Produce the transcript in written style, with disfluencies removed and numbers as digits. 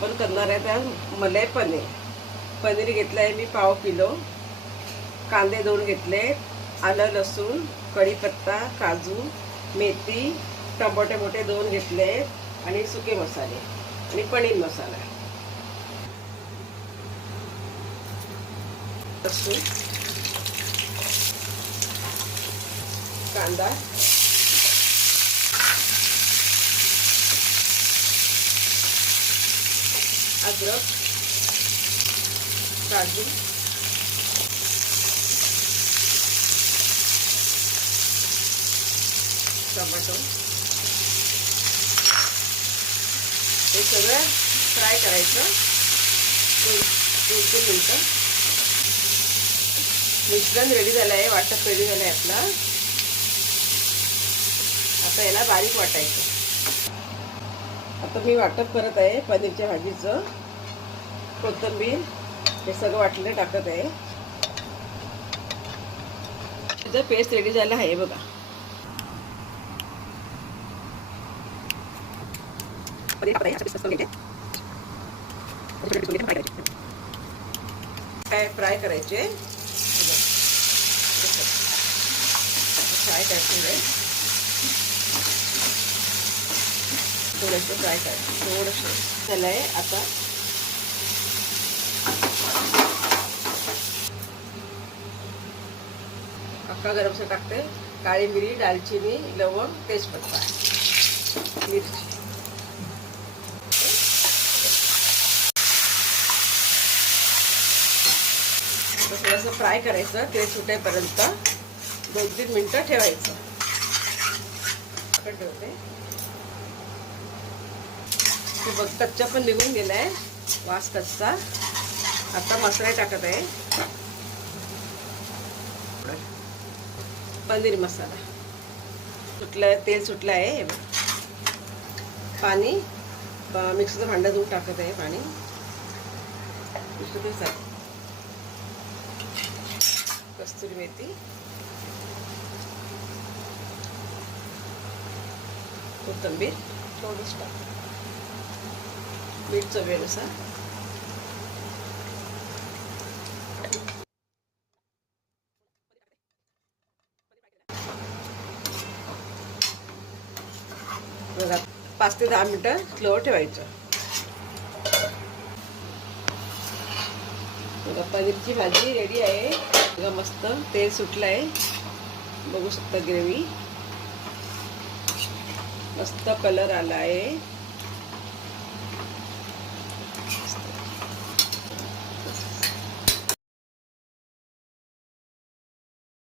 आपण करणार आहे त्या मलाई पनीर. पनीर घेतलं आहे मी पाव किलो, कांदे 2 घेतले, आलं लसूण, कढीपत्ता, काजू, मेथी, टमाटे मोठे 2 घेतले आणि सुके मसाले आणि पनीर मसाला. लसूण, कांदा, अद्रक, काजू, टमाटो हे सगळं फ्राय करायचं 2-3 मिनिटं. मिश्रण रेडी झालं आहे, वाटप रेडी झालं आहे आपला. आता याला बारीक वाटायचं. आता मी वाटप करत आहे पनीरच्या भाजीचं. कोथिंबीर हे सगळं वाटलेलं टाकत आहे. त्याचं पेस्ट रेडी झालं आहे बघा. फ्राय करायचे. फ्राय करायचे थोडेसे फ्राय करायचे. थोडंसं झालं आहे. आता अख्खा गरम मसाला टाकते. काळी मिरी, दालचिनी, लवंग, तेजपत्ता, मिरची. थोडंसं फ्राय करायचं. तेल सुटेपर्यंत 2-3 मिनिटं ठेवायचं. ठेवते. बघ कच्चा पण निघून गेलाय, वास कच्चा. आता मसाला टाकत आहे. पनीर मसाला सुटलाय, तेल सुटलं आहे. हे बघ पाणी मिक्सरचं भांडं धुवून टाकत आहे. पाणी कस्तुरी मेथी, कोथिंबीर थोडीच टाक, मीठ चवीनुसार. बघा 5 ते 10 मिनिटं स्लोवर ठेवायचं. बघा पनीरची भाजी रेडी आहे. बघा मस्त तेल सुटलं आहे. बघू शकता ग्रेव्ही मस्त कलर आला आहे.